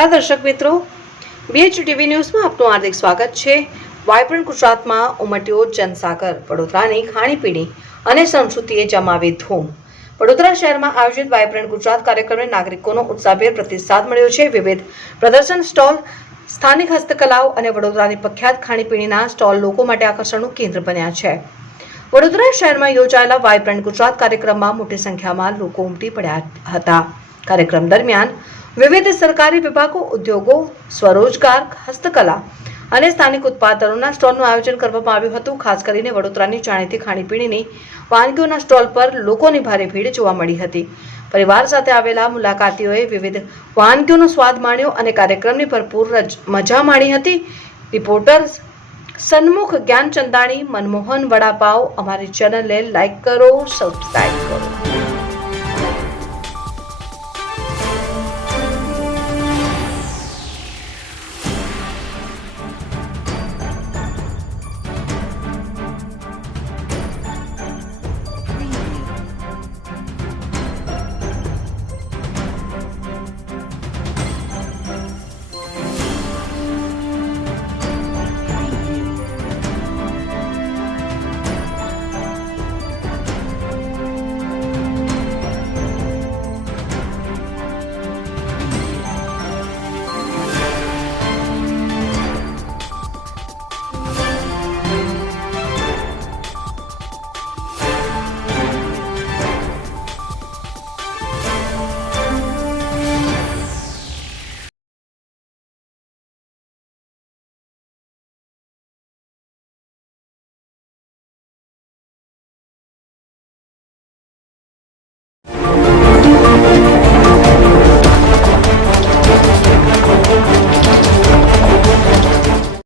નમસ્કાર દર્શક મિત્રો, BHTV ન્યૂઝમાં આપનું હાર્દિક સ્વાગત છે। વાઇબ્રન્ટ ગુજરાતમાં ઉમટ્યો જનસાગર, વડોદરાની ખાણીપીણી અને સંસ્કૃતિએ જમાવી ધૂમ। વડોદરા શહેરમાં આયોજિત વાઇબ્રન્ટ ગુજરાત કાર્યક્રમને નાગરિકોનો ઉત્સાહભેર પ્રતિસાદ મળ્યો છે। વિવિધ પ્રદર્શન સ્ટોલ, સ્થાનિક હસ્તકલાઓ અને વડોદરાની પ્રખ્યાત ખાણીપીણીના સ્ટોલ લોકો માટે આકર્ષણનું કેન્દ્ર બન્યા છે। વડોદરા શહેરમાં યોજાયેલા વાઇબ્રન્ટ ગુજરાત કાર્યક્રમમાં મોટી સંખ્યામાં લોકો ઉમટી પડ્યા હતા। કાર્યક્રમ દરમિયાન વિવિધ સરકારી વિભાગો, ઉદ્યોગો, સ્વરોજગાર, હસ્તકલા અને સ્થાનિક ઉત્પાદનોના સ્ટોલનું આયોજન કરવામાં આવ્યું હતું। ખાસ કરીને વડોદરાની જાણીતી ખાણીપીણીની વાનગીઓના સ્ટોલ પર લોકોની ભારે ભીડ જોવા મળી હતી। પરિવાર સાથે આવેલા મુલાકાતીઓએ વિવિધ વાનગીઓનો સ્વાદ માણ્યો અને કાર્યક્રમની ભરપૂર મજા માણી હતી। રિપોર્ટર સન્મુખ જ્ઞાનચંદાણી, મનમોહન, વડાપાવ। અમારી ચેનલને લાઈક કરો, સબસ્ક્રાઇબ કરો।